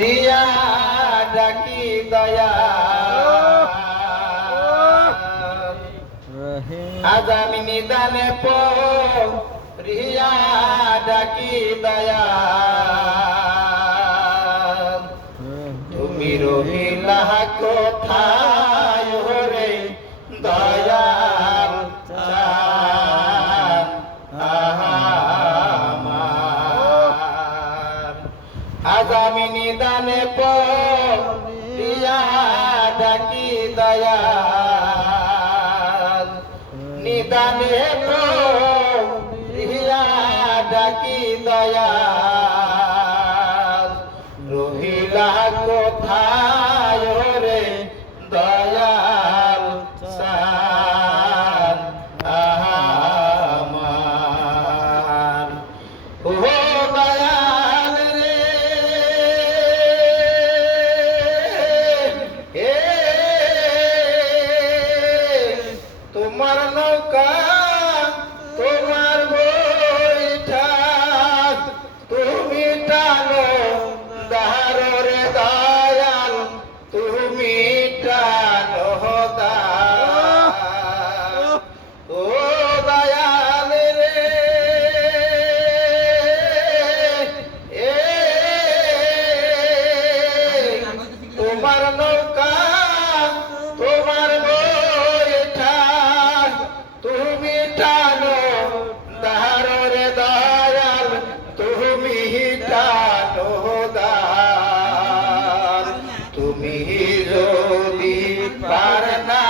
দিয়া ডাকি দয়া আজ আমি নিদানে রিয়া ডাকি দয়া তুমি রহিলা কোথায় রে দয়া আজ আমি নিদানে রিয়া ডাকি দয়া নিদানে রিয়া ডাকি দয়া রহিলা কোথায় রে দয়াল সান আমার ও দয়াল রে তোমার নৌকা তোমার বৈঠা তুমি টানো দাররে দয়াল তুমি টানো ও দয়াল রে তোমার নৌকা তোমার বৈঠা তুমি টানো দাররে দয়াল তুমি টানো তুমি যদি পার না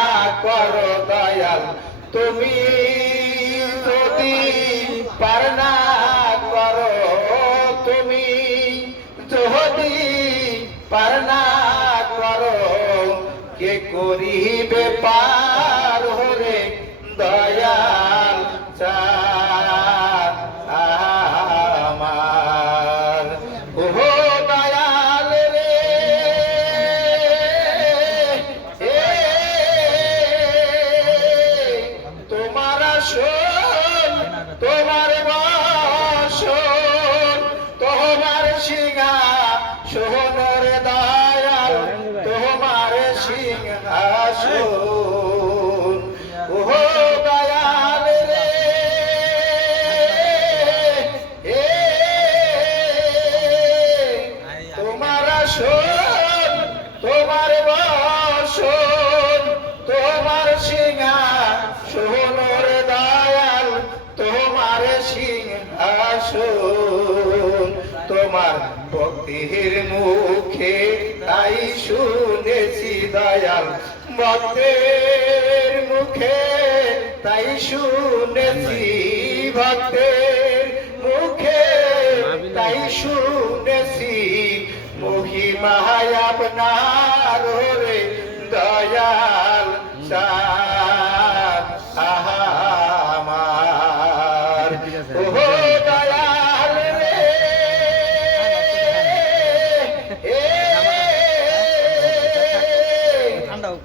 করো দয়াল তুমি যদি পার না করো তুমি যদি পার না করো কে করিবে পার হরে দয়াল আমার ও দয়াল রে তোমার আসন তোমার বাসন তোমার সিংহাসন রে দয়াল তোমার সিংহাসন ও দয়াল রে তোমার আসন তোমার বাসন তোমার সিংহাসন রে দয়াল তোমার সিংহাসন তোমার ভক্তির মুখে তাই শুনেছি দয়াল ভক্তের মুখে তাই শুনেছি ভক্তের মুখে তাই শুনেছি মহিমায় আপনার রে দয়াল আমার ও দয়াল রে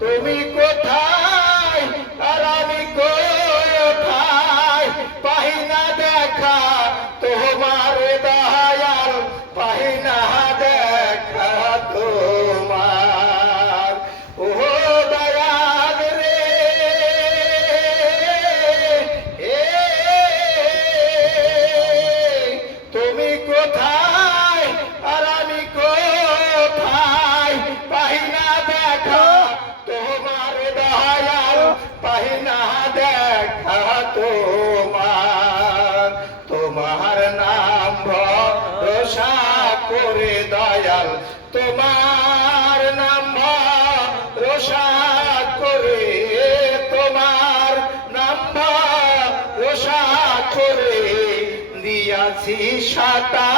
তুমি কোথায় আর আমি কোথায় পাই না দেখা তোমার দয়াল পাই না দেখা তোমার ও দয়াল রে তুমি কোথায় আর আমি কোথায় পাই না দেখা তোমার দয়াল পাই না দেখা তোমার তোমার নাম ভরসা করে দয়াল তোমার নাম ভরসা করে তোমার নাম ভরসা করে দিয়াছি সাতা